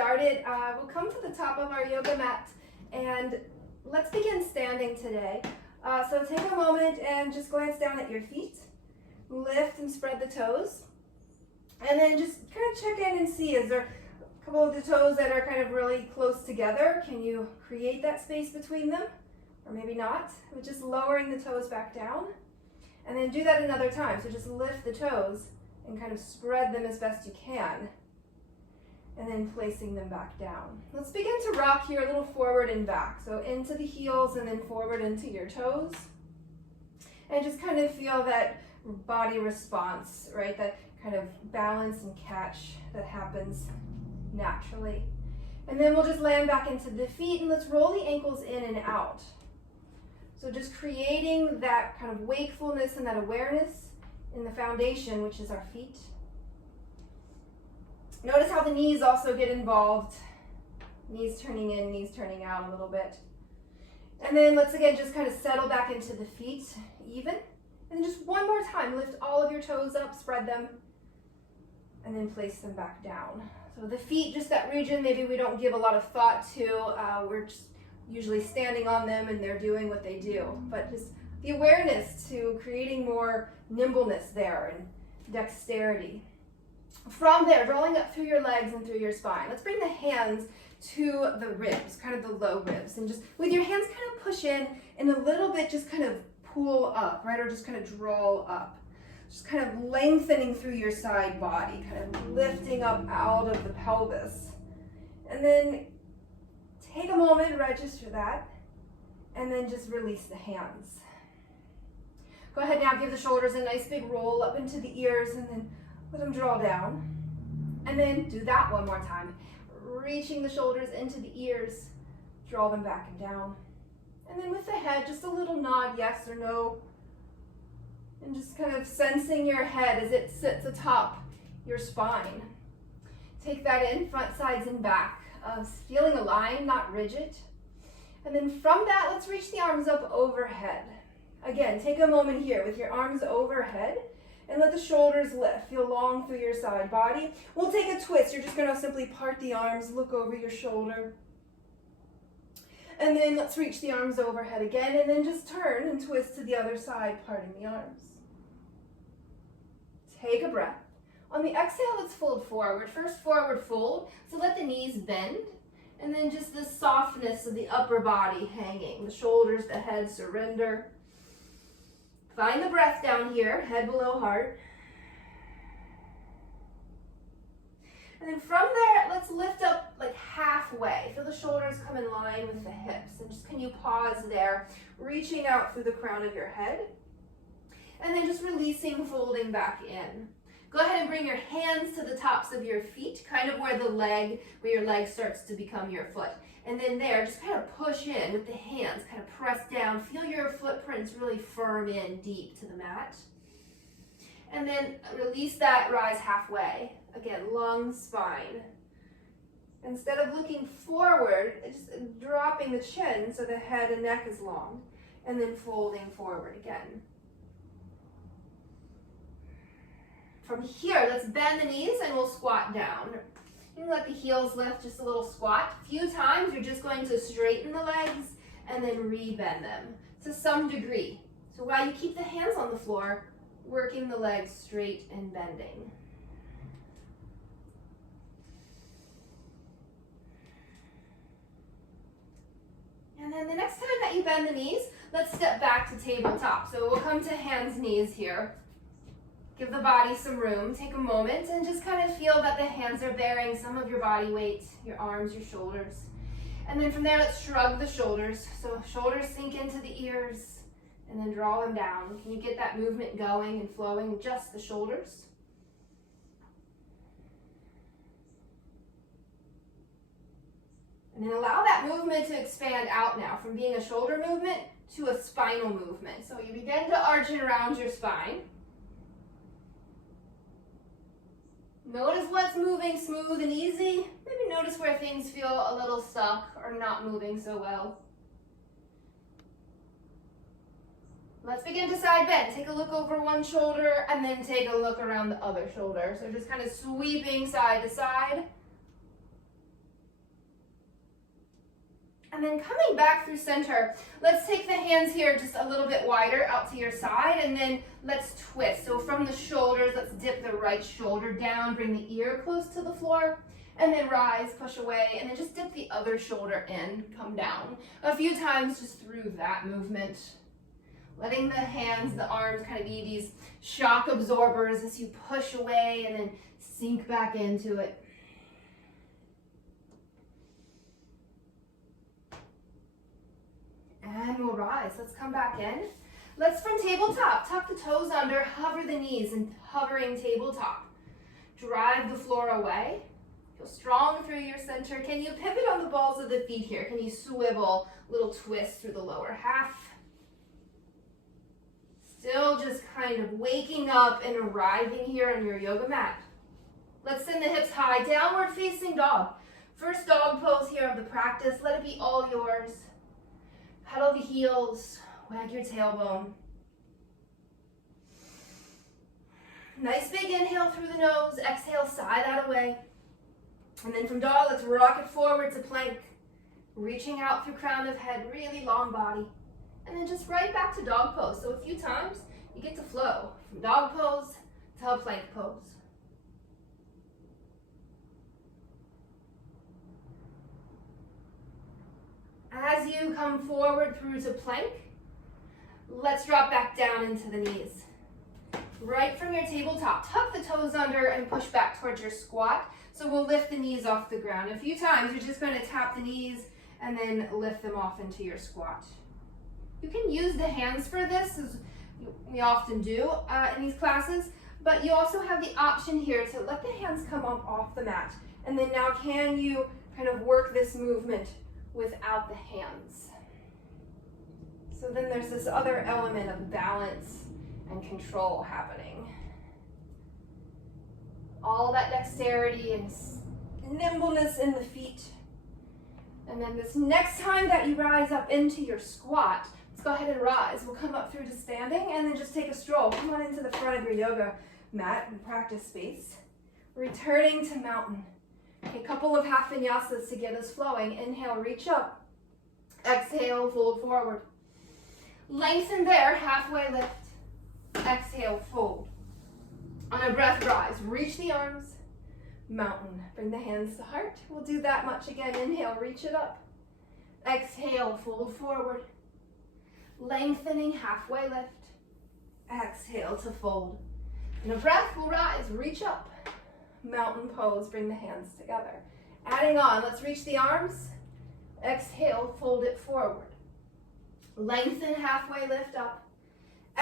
started, we'll come to the top of our yoga mat and let's begin standing today. So take a moment and just glance down at your feet. Lift and spread the toes. And then just kind of check in and see, is there a couple of the toes that are kind of really close together? Can you create that space between them? Or maybe not. But just lowering the toes back down. And then do that another time. So just lift the toes and kind of spread them as best you can. And then placing them back down. Let's begin to rock here a little forward and back. So into the heels and then forward into your toes. And just kind of feel that body response, right? That kind of balance and catch that happens naturally. And then we'll just land back into the feet and let's roll the ankles in and out. So just creating that kind of wakefulness and that awareness in the foundation, which is our feet. Notice how the knees also get involved. Knees turning in, knees turning out a little bit. And then let's again just kind of settle back into the feet even. And then just one more time, lift all of your toes up, spread them, and then place them back down. So the feet, just that region, maybe we don't give a lot of thought to. We're just usually standing on them and they're doing what they do. But just the awareness to creating more nimbleness there and dexterity. From there, rolling up through your legs and through your spine. Let's bring the hands to the ribs, kind of the low ribs. And just with your hands kind of push in and a little bit just kind of pull up, right? Or just kind of draw up. Just kind of lengthening through your side body, kind of lifting up out of the pelvis. And then take a moment, register that, and then just release the hands. Go ahead now, give the shoulders a nice big roll up into the ears and then let them draw down. And then do that one more time. Reaching the shoulders into the ears, draw them back and down. And then with the head, just a little nod, yes or no. And just kind of sensing your head as it sits atop your spine. Take that in, front, sides, and back. Feeling aligned, not rigid. And then from that, let's reach the arms up overhead. Again, take a moment here with your arms overhead and let the shoulders lift. Feel long through your side body. We'll take a twist. You're just going to simply part the arms, look over your shoulder. And then let's reach the arms overhead again and then just turn and twist to the other side, parting the arms. Take a breath. On the exhale, let's fold forward. First, forward fold. So let the knees bend. And then just the softness of the upper body hanging. The shoulders, the head surrender. Find the breath down here, head below heart. And then from there, let's lift up like halfway. Feel the shoulders come in line with the hips. And just can you pause there, reaching out through the crown of your head. And then just releasing, folding back in. Go ahead and bring your hands to the tops of your feet, kind of where your leg starts to become your foot. And then there, just kind of push in with the hands, kind of press down. Feel your footprints really firm in deep to the mat. And then release that, rise halfway. Again, long spine. Instead of looking forward, just dropping the chin so the head and neck is long. And then folding forward again. From here, let's bend the knees and we'll squat down. You can let the heels lift, just a little squat. A few times, you're just going to straighten the legs and then re-bend them to some degree. So while you keep the hands on the floor, working the legs straight and bending. And then the next time that you bend the knees, let's step back to tabletop. So we'll come to hands, knees here. Give the body some room. Take a moment and just kind of feel that the hands are bearing some of your body weight, your arms, your shoulders. And then from there, let's shrug the shoulders. So shoulders sink into the ears and then draw them down. Can you get that movement going and flowing, just the shoulders? And then allow that movement to expand out now from being a shoulder movement to a spinal movement. So you begin to arch and around your spine. Notice what's moving smooth and easy. Maybe notice where things feel a little stuck or not moving so well. Let's begin to side bend. Take a look over one shoulder and then take a look. look, look around the other shoulder. So just kind of sweeping side to side. Notice where things feel a little stuck or not moving so well. Let's begin to side bend. Take a look over one shoulder and then take a look around the other shoulder. So just kind of sweeping side to side. Notice where things feel a little stuck or not moving so well. Let's begin to side bend. Take a look over one shoulder and then take a look around the other shoulder. So just kind of sweeping side to side. And then coming back through center, let's take the hands here just a little bit wider out to your side, and then let's twist. So from the shoulders, let's dip the right shoulder down, bring the ear close to the floor, and then rise, push away, and then just dip the other shoulder in, come down. A few times just through that movement. Letting the hands, the arms kind of be these shock absorbers as you push away and then sink back into it. And we'll rise. Let's come back in. Let's from tabletop, tuck the toes under, hover the knees, and hovering tabletop. Drive the floor away. Feel strong through your center. Can you pivot on the balls of the feet here? Can you swivel, little twist through the lower half? Still just kind of waking up and arriving here on your yoga mat. Let's send the hips high, downward facing dog. First dog pose here of the practice. Let it be all yours. Pedal the heels, wag your tailbone. Nice big inhale through the nose, exhale, sigh that away. And then from dog, let's rock it forward to plank. Reaching out through crown of head, really long body. And then just right back to dog pose. So a few times, you get to flow from dog pose to a plank pose. As you come forward through to plank, let's drop back down into the knees. Right from your tabletop, tuck the toes under and push back towards your squat. So we'll lift the knees off the ground. A few times, you're just going to tap the knees and then lift them off into your squat. You can use the hands for this, as we often do in these classes, but you also have the option here to let the hands come up off the mat. And then now can you kind of work this movement without the hands? So then there's this other element of balance and control happening. All that dexterity and nimbleness in the feet. And then this next time that you rise up into your squat, let's go ahead and rise. We'll come up through to standing and then just take a stroll. Come on into the front of your yoga mat and practice space. Returning to mountain. Okay, a couple of half vinyasas to get us flowing. Inhale, reach up. Exhale, fold forward. Lengthen there, halfway lift. Exhale, fold. On a breath, rise. Reach the arms. Mountain. Bring the hands to heart. We'll do that much again. Inhale, reach it up. Exhale, fold forward. Lengthening, halfway lift. Exhale to fold. On a breath, we'll rise. Reach up. Mountain pose, bring the hands together. Adding on, let's reach the arms. Exhale, fold it forward. Lengthen, halfway lift up.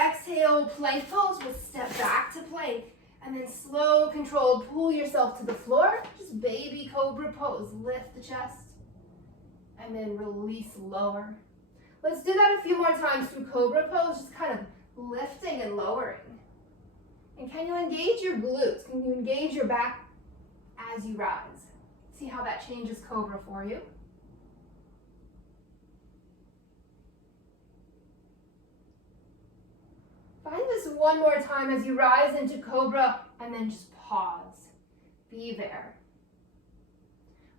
Exhale, plank pose, we'll step back to plank. And then slow, controlled, pull yourself to the floor. Just baby cobra pose, lift the chest. And then release lower. Let's do that a few more times through cobra pose, just kind of lifting and lowering. And can you engage your glutes? Can you engage your back as you rise? See how that changes cobra for you. Find this one more time as you rise into cobra and then just pause. Be there.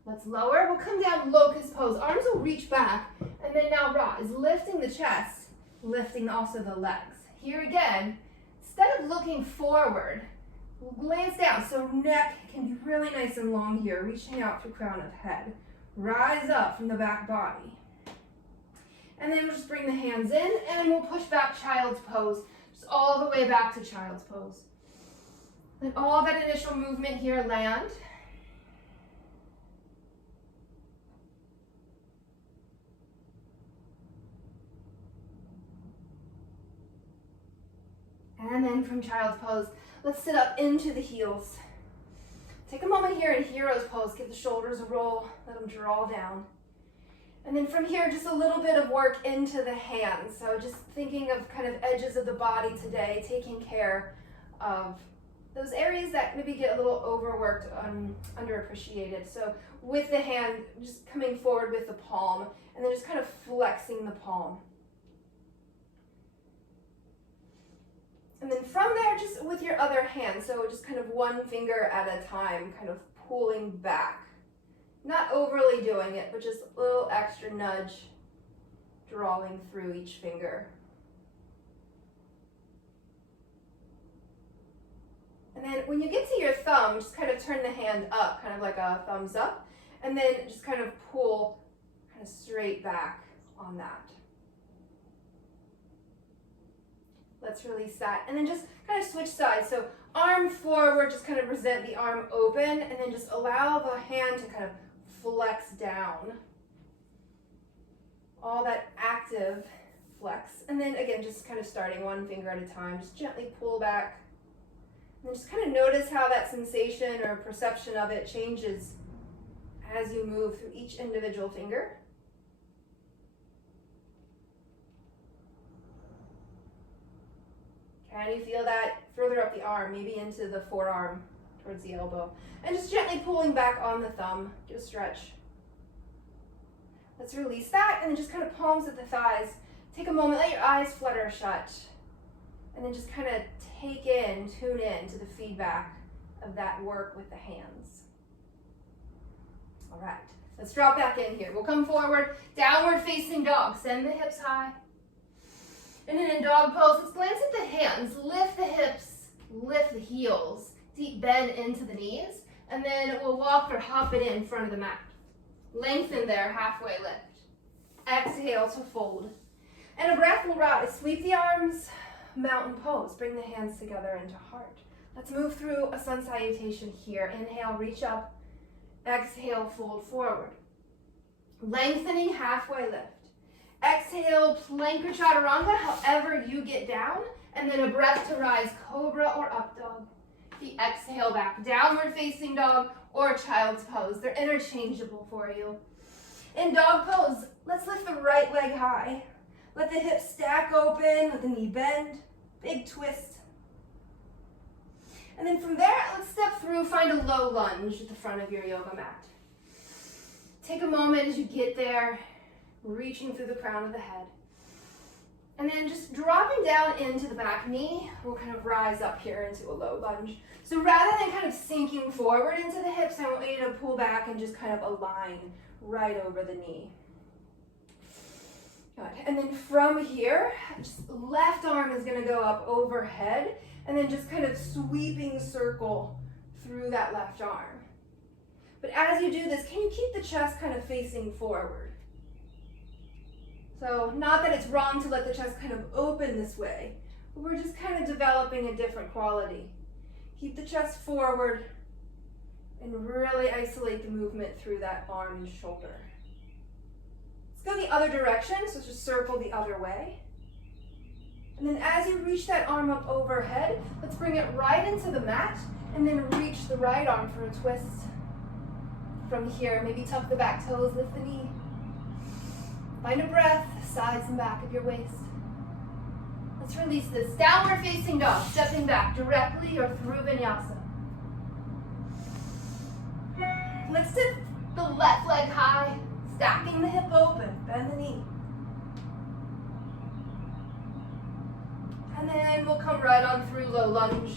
Let's lower. We'll come down locust pose. Arms will reach back and then now rise. Lifting the chest, lifting also the legs. Here again, instead of looking forward, we'll glance down. So neck can be really nice and long here, reaching out through crown of head. Rise up from the back body. And then we'll just bring the hands in and we'll push back child's pose. Just all the way back to child's pose. Let all that initial movement here land. And then from child's pose, let's sit up into the heels. Take a moment here in hero's pose. Give the shoulders a roll. Let them draw down. And then from here, just a little bit of work into the hands. So just thinking of kind of edges of the body today, taking care of those areas that maybe get a little overworked, underappreciated. So with the hand, just coming forward with the palm, and then just kind of flexing the palm. And then from there, just with your other hand, so just kind of one finger at a time, kind of pulling back Not overly doing it, but just a little extra nudge, drawing through each finger. And then when you get to your thumb, just kind of turn the hand up, kind of like a thumbs up, and then just kind of pull kind of straight back on that. Let's release that. And then just kind of switch sides. So arm forward, just kind of present the arm open, and then just allow the hand to kind of flex down. All that active flex. And then again, just kind of starting one finger at a time, just gently pull back. And just kind of notice how that sensation or perception of it changes as you move through each individual finger. Can you feel that further up the arm, maybe into the forearm towards the elbow? And just gently pulling back on the thumb, give a stretch. Let's release that, and then just kind of palms at the thighs. Take a moment, let your eyes flutter shut. And then just kind of take in, tune in to the feedback of that work with the hands. All right, let's drop back in here. We'll come forward, downward facing dog. Send the hips high. And then in dog pose, let's glance at the hands. Lift the hips, lift the heels. Deep bend into the knees. And then we'll walk or hop it in front of the mat. Lengthen there, halfway lift. Exhale to fold. And a breath will rise. Sweep the arms, mountain pose. Bring the hands together into heart. Let's move through a sun salutation here. Inhale, reach up. Exhale, fold forward. Lengthening, halfway lift. Exhale, plank or chaturanga, however you get down. And then a breath to rise, cobra or up dog. The exhale back, downward facing dog or child's pose. They're interchangeable for you. In dog pose, let's lift the right leg high. Let the hips stack open, let the knee bend. Big twist. And then from there, let's step through, find a low lunge at the front of your yoga mat. Take a moment as you get there, reaching through the crown of the head. And then just dropping down into the back knee, we'll kind of rise up here into a low lunge. So rather than kind of sinking forward into the hips, I want you to pull back and just kind of align right over the knee. Good. And then from here, just left arm is going to go up overhead, and then just kind of sweeping circle through that left arm. But as you do this, can you keep the chest kind of facing forward? So not that it's wrong to let the chest kind of open this way, but we're just kind of developing a different quality. Keep the chest forward and really isolate the movement through that arm and shoulder. Let's go the other direction, so just circle the other way. And then as you reach that arm up overhead, let's bring it right into the mat and then reach the right arm for a twist. From here, maybe tuck the back toes, lift the knee. Find a breath, sides and back of your waist. Let's release this. Downward facing dog, stepping back directly or through vinyasa. Let's tip the left leg high, stacking the hip open, bend the knee. And then we'll come right on through low lunge.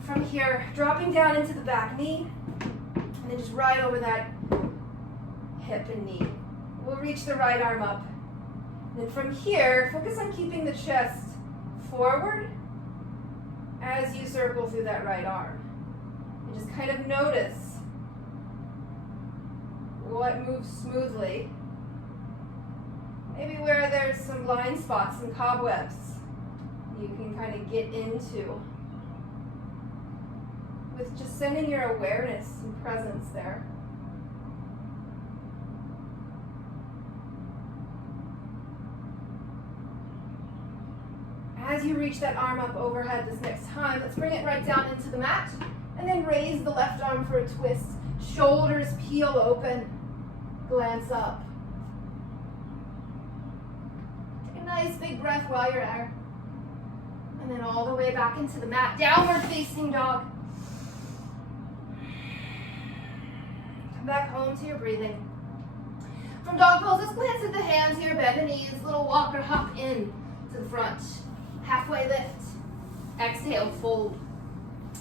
From here, dropping down into the back knee, and then just right over that hip and knee. We'll reach the right arm up. And then from here, focus on keeping the chest forward as you circle through that right arm. And just kind of notice what moves smoothly. Maybe where there's some blind spots and cobwebs you can kind of get into with just sending your awareness and presence there. As you reach that arm up overhead this next time, let's bring it right down into the mat and then raise the left arm for a twist. Shoulders peel open, glance up. Take a nice big breath while you're there. And then all the way back into the mat, downward facing dog. Come back home to your breathing. From dog pose, let's glance at the hands here, bend the knees, little walk or hop in to the front. Halfway lift, exhale, fold.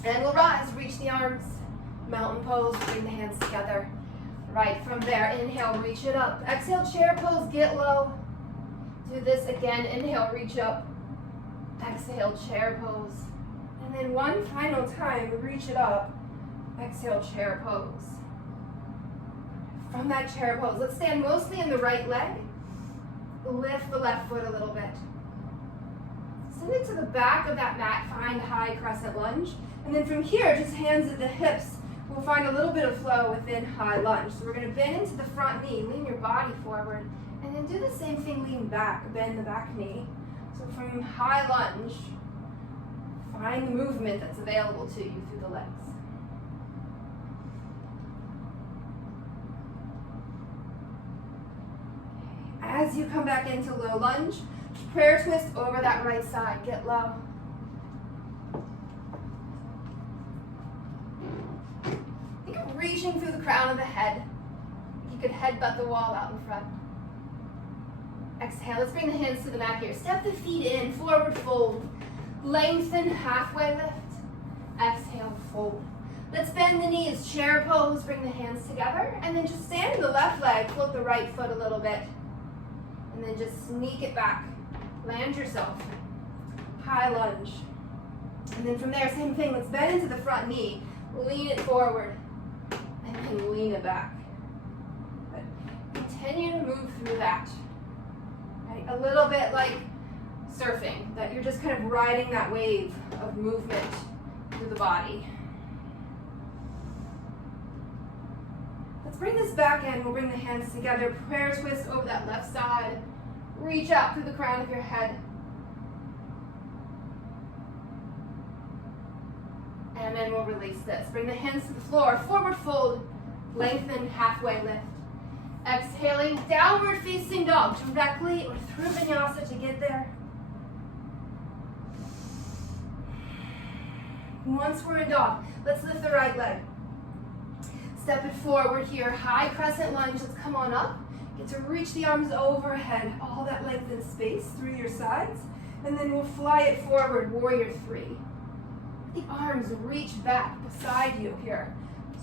And we'll rise, reach the arms, mountain pose, bring the hands together. Right, from there, inhale, reach it up. Exhale, chair pose, get low. Do this again, inhale, reach up. Exhale, chair pose. And then one final time, reach it up. Exhale, chair pose. From that chair pose, let's stand mostly in the right leg. Lift the left foot a little bit. Send it to the back of that mat, find high crescent lunge. And then from here, just hands at the hips. We'll find a little bit of flow within high lunge. So we're gonna bend into the front knee, lean your body forward, and then do the same thing, lean back, bend the back knee. So from high lunge, find the movement that's available to you through the legs. As you come back into low lunge, prayer twist over that right side, get low. Think of reaching through the crown of the head. You could headbutt the wall out in front. Exhale, let's bring the hands to the mat here. Step the feet in, forward fold. Lengthen, halfway lift. Exhale, fold. Let's bend the knees, chair pose, bring the hands together, and then just stand in the left leg, float the right foot a little bit. And then just sneak it back. Land yourself. High lunge. And then from there, same thing. Let's bend into the front knee. Lean it forward. And then lean it back. But continue to move through that. Right? A little bit like surfing, that you're just kind of riding that wave of movement through the body. Let's bring this back in. We'll bring the hands together. Prayer twist over that left side. Reach out through the crown of your head. And then we'll release this. Bring the hands to the floor. Forward fold. Lengthen, halfway lift. Exhaling, downward facing dog. Directly or through vinyasa to get there. Once we're in dog, let's lift the right leg. Step it forward here, high crescent lunge. Let's come on up. Get to reach the arms overhead, all that lengthened space through your sides. And then we'll fly it forward, warrior three. The arms reach back beside you here.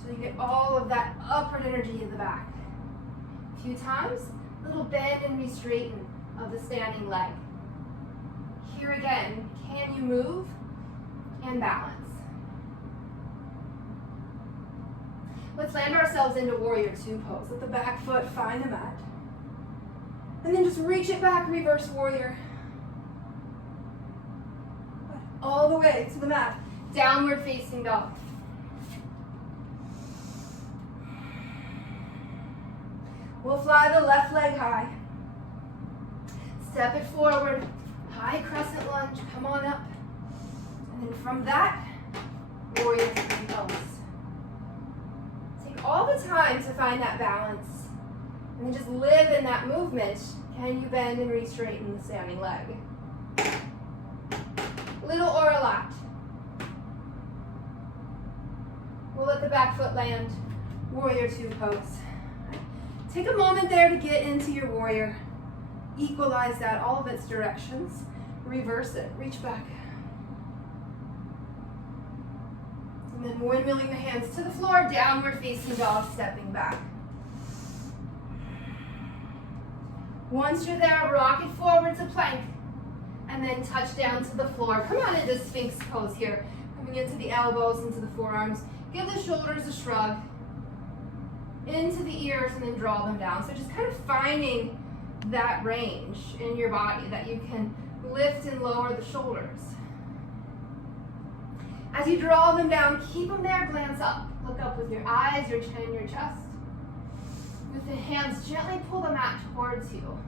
So you get all of that upward energy in the back. A few times, little bend and re-straighten of the standing leg. Here again, can you move and balance? Let's land ourselves into warrior two pose. Let the back foot find the mat. And then just reach it back, reverse warrior. All the way to the mat. Downward facing dog. We'll fly the left leg high. Step it forward. High crescent lunge. Come on up. And then from that, warrior three pose. All the time to find that balance. And then just live in that movement. Can you bend and re-straighten the standing leg? Little or a lot. We'll let the back foot land. Warrior two pose. Take a moment there to get into your warrior. Equalize that, all of its directions. Reverse it, reach back. And then windmilling the hands to the floor, downward facing dog, stepping back. Once you're there, rock it forward to plank. And then touch down to the floor. Come on into Sphinx pose here. Coming into the elbows, into the forearms. Give the shoulders a shrug. Into the ears and then draw them down. So just kind of finding that range in your body that you can lift and lower the shoulders. As you draw them down, keep them there, glance up. Look up with your eyes, your chin, your chest. With the hands, gently pull the mat towards you.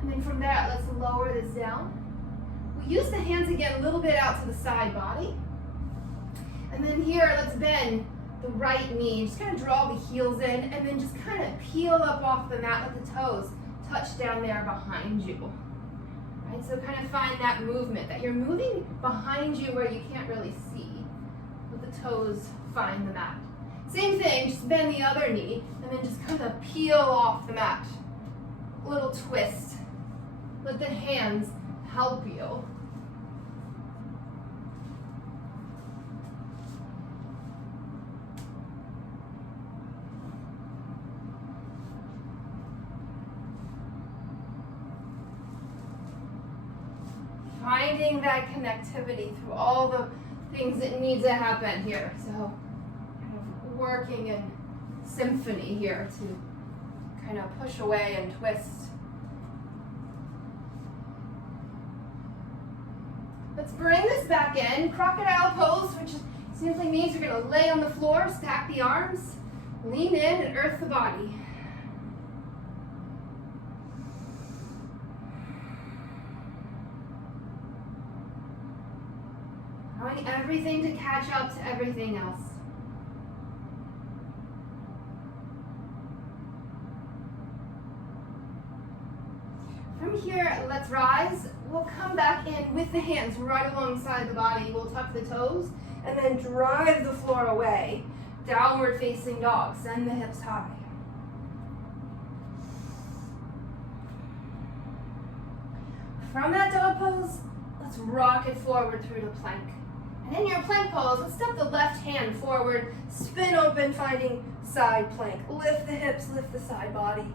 And then from there, let's lower this down. We use the hands again a little bit out to the side body. And then here, let's bend the right knee. Just kind of draw the heels in and then just kind of peel up off the mat. Let the toes touch down there behind you. Right, so kind of find that movement, that you're moving behind you where you can't really see. Let the toes find the mat. Same thing, just bend the other knee and then just kind of peel off the mat. Little twist. Let the hands help you. finding that connectivity through all the things that need to happen here. So kind of working in symphony here to kind of push away and twist. Let's bring this back in. Crocodile pose, which simply means you're going to lay on the floor, stack the arms, lean in, and earth the body. Allowing everything to catch up to everything else. From here, let's rise. We'll come back in with the hands right alongside the body. We'll tuck the toes and then drive the floor away. Downward facing dog. Send the hips high. From that dog pose, let's rock it forward through to plank. And in your plank pose, let's step the left hand forward, spin open, finding side plank. Lift the hips, lift the side body.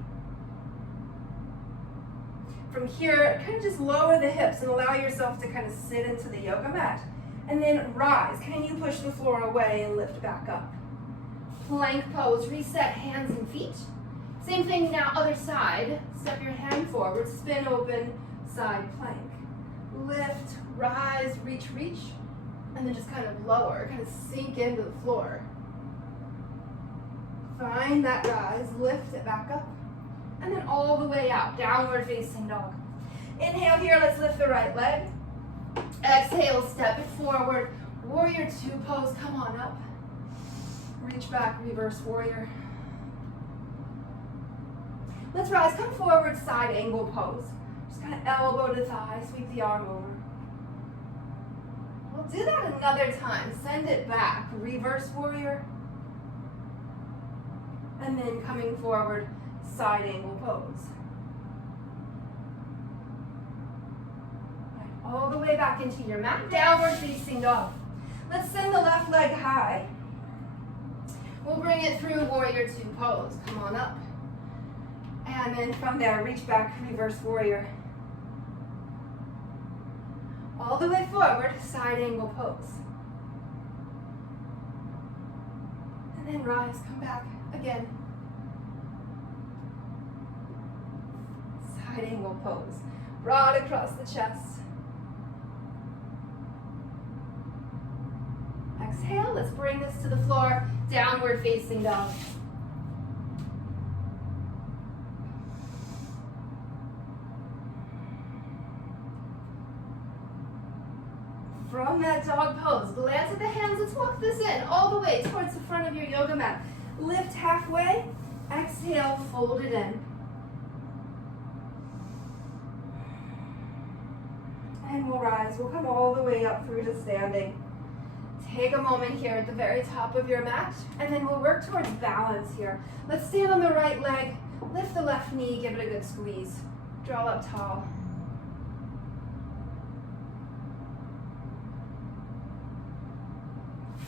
From here, kind of just lower the hips and allow yourself to kind of sit into the yoga mat. And then rise. Can you push the floor away and lift back up? Plank pose, reset hands and feet. Same thing now, other side. Step your hand forward, spin open, side plank. Lift, rise, reach, reach. And then just kind of lower, kind of sink into the floor. Find that rise, lift it back up. And then all the way out, downward facing dog. Inhale here, let's lift the right leg. Exhale, step it forward. Warrior two pose, come on up. Reach back, reverse warrior. Let's rise, come forward, side angle pose. Just kind of elbow to thigh, sweep the arm over. We'll do that another time. Send it back, reverse warrior. And then coming forward, side angle pose. Right, all the way back into your mat, downward facing dog. Let's send the left leg high. We'll bring it through warrior two pose. Come on up. And then from there, reach back, reverse warrior. All the way forward, side angle pose. And then rise, come back again. Side angle pose. Broad across the chest. Exhale, let's bring this to the floor. Downward facing dog. From that dog pose, glance at the hands. Let's walk this in all the way towards the front of your yoga mat. Lift halfway. Exhale, fold it in. And we'll rise. We'll come all the way up through to standing. Take a moment here at the very top of your mat, and then we'll work towards balance here. Let's stand on the right leg. Lift the left knee. Give it a good squeeze. Draw up tall.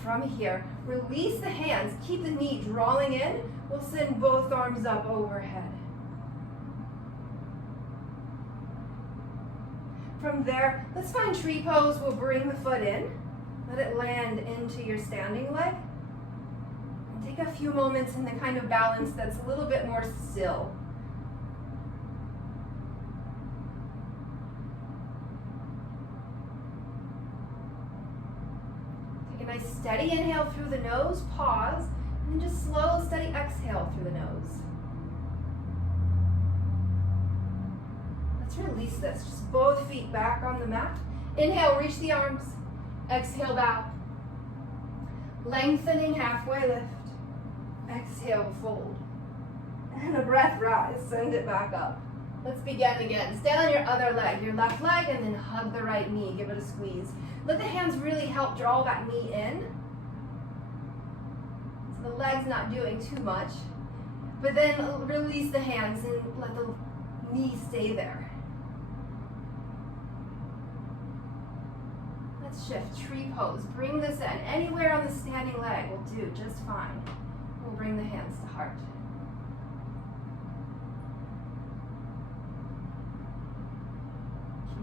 From here, release the hands, keep the knee drawing in. We'll send both arms up overhead. From there, let's find tree pose. We'll bring the foot in, let it land into your standing leg. And take a few moments in the kind of balance that's a little bit more still. Nice steady inhale through the nose, pause, and then just slow, steady exhale through the nose. Let's release this. Just both feet back on the mat. Inhale, reach the arms. Exhale, bow. Lengthening, halfway lift. Exhale, fold. And a breath, rise. Send it back up. Let's begin again. Stand on your other leg, your left leg, and then hug the right knee. Give it a squeeze. Let the hands really help draw that knee in. So the leg's not doing too much. But then release the hands and let the knee stay there. Let's shift, tree pose. Bring this in. Anywhere on the standing leg will do just fine. We'll bring the hands to heart.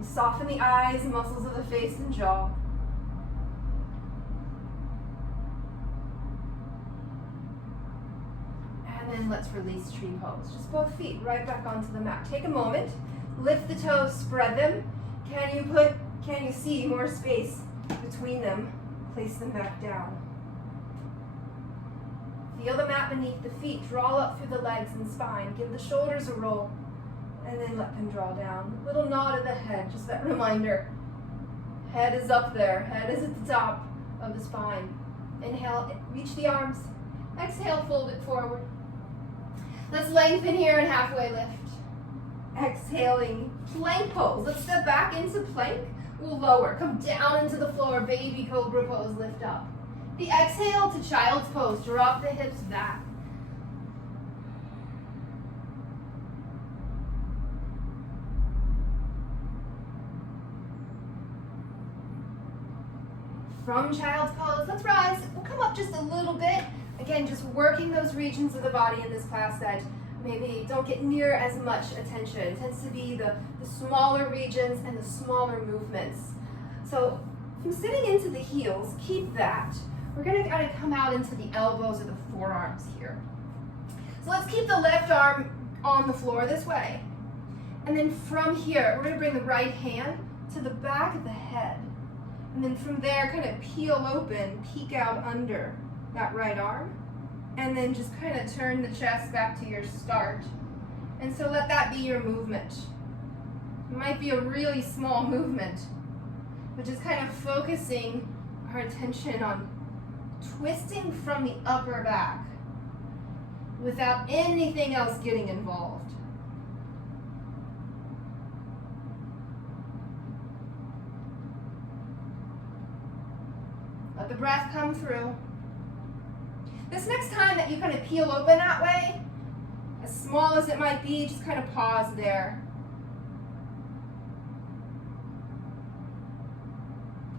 Soften the eyes, muscles of the face and jaw. And then let's release tree pose. Just both feet right back onto the mat. Take a moment, lift the toes, spread them. Can you see more space between them? Place them back down. Feel the mat beneath the feet. Draw up through the legs and spine. Give the shoulders a roll. And then let them draw down. Little nod of the head, just that reminder. Head is up there. Head is at the top of the spine. Inhale, reach the arms. Exhale, fold it forward. Let's lengthen here and halfway lift. Exhaling, plank pose. Let's step back into plank. We'll lower, come down into the floor, baby cobra pose, lift up. The exhale to child's pose, drop the hips back. From child's pose, let's rise. We'll come up just a little bit. Again, just working those regions of the body in this class that maybe don't get near as much attention. It tends to be the smaller regions and the smaller movements. So from sitting into the heels, keep that. We're gonna kind of come out into the elbows or the forearms here. So let's keep the left arm on the floor this way. And then from here, we're gonna bring the right hand to the back of the head. And then from there, kind of peel open, peek out under that right arm. And then just kind of turn the chest back to your start. And so let that be your movement. It might be a really small movement, but just kind of focusing our attention on twisting from the upper back without anything else getting involved. Let the breath come through. This next time that you kind of peel open that way, as small as it might be, just kind of pause there.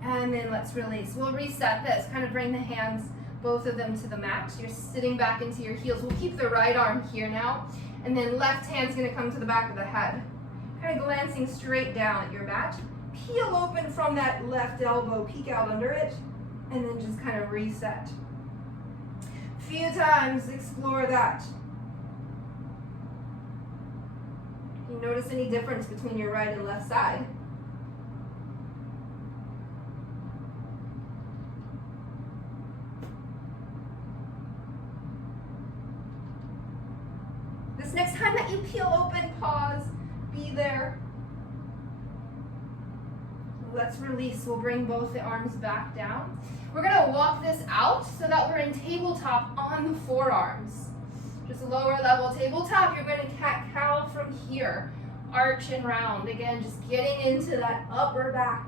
And then let's release. We'll reset this, kind of bring the hands, both of them to the mat. You're sitting back into your heels. We'll keep the right arm here now. And then left hand's gonna come to the back of the head. Kind of glancing straight down at your mat. Peel open from that left elbow, peek out under it, and then just kind of reset. Few times, explore that. You notice any difference between your right and left side? This next time that you peel open, pause, be there. Let's release. We'll bring both the arms back down. We're gonna walk this out so that we're in tabletop on the forearms. Just lower level tabletop. You're gonna cat-cow from here. Arch and round. Again, just getting into that upper back.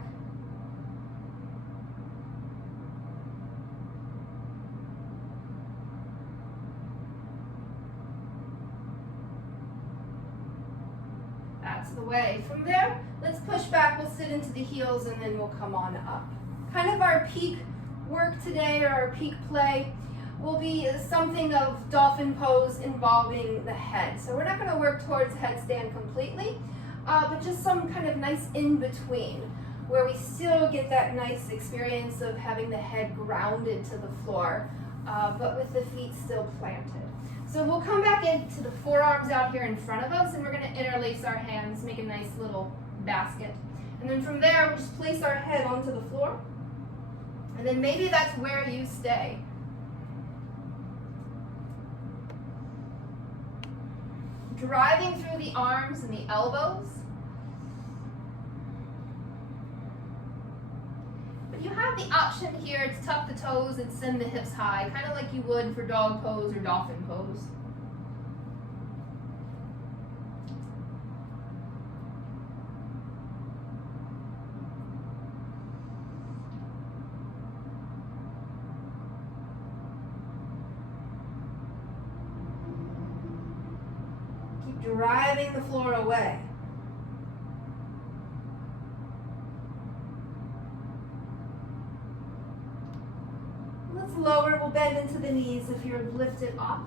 That's the way. From there, let's push back. We'll sit into the heels and then we'll come on up. Kind of our peak work today, or our peak play, will be something of dolphin pose involving the head. So we're not going to work towards headstand completely, but just some kind of nice in-between where we still get that nice experience of having the head grounded to the floor, but with the feet still planted. So we'll come back into the forearms out here in front of us, and we're going to interlace our hands, make a nice little basket. And then from there, we'll just place our head onto the floor. And then maybe that's where you stay. Driving through the arms and the elbows. But you have the option here to tuck the toes and send the hips high, kind of like you would for dog pose or dolphin pose. Driving the floor away. Let's lower, we'll bend into the knees if you're lifted off.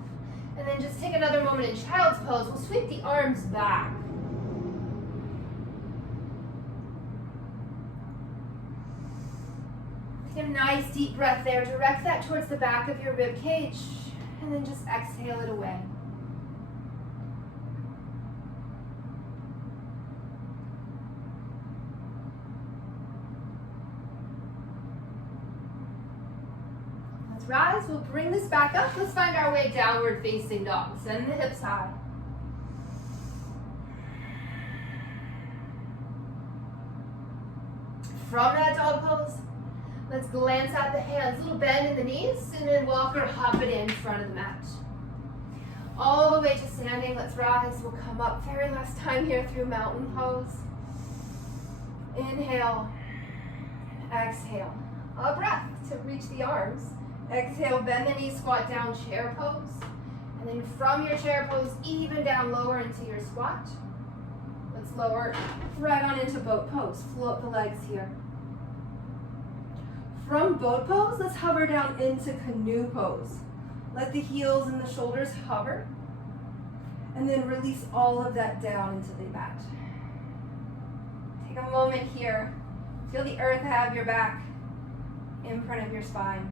And then just take another moment in child's pose. We'll sweep the arms back. Take a nice deep breath there. Direct that towards the back of your rib cage, and then just exhale it away. Let's rise. We'll bring this back up. Let's find our way downward facing dog. Send the hips high. From that dog pose, let's glance at the hands. Little bend in the knees, and then walk or hop it in front of the mat. All the way to standing. Let's rise. We'll come up. Very last time here through mountain pose. Inhale. Exhale. A breath to reach the arms. Exhale, bend the knees, squat down, chair pose. And then from your chair pose, even down lower into your squat. Let's lower right on into boat pose. Float the legs here. From boat pose, let's hover down into canoe pose. Let the heels and the shoulders hover. And then release all of that down into the mat. Take a moment here. Feel the earth have your back in front of your spine.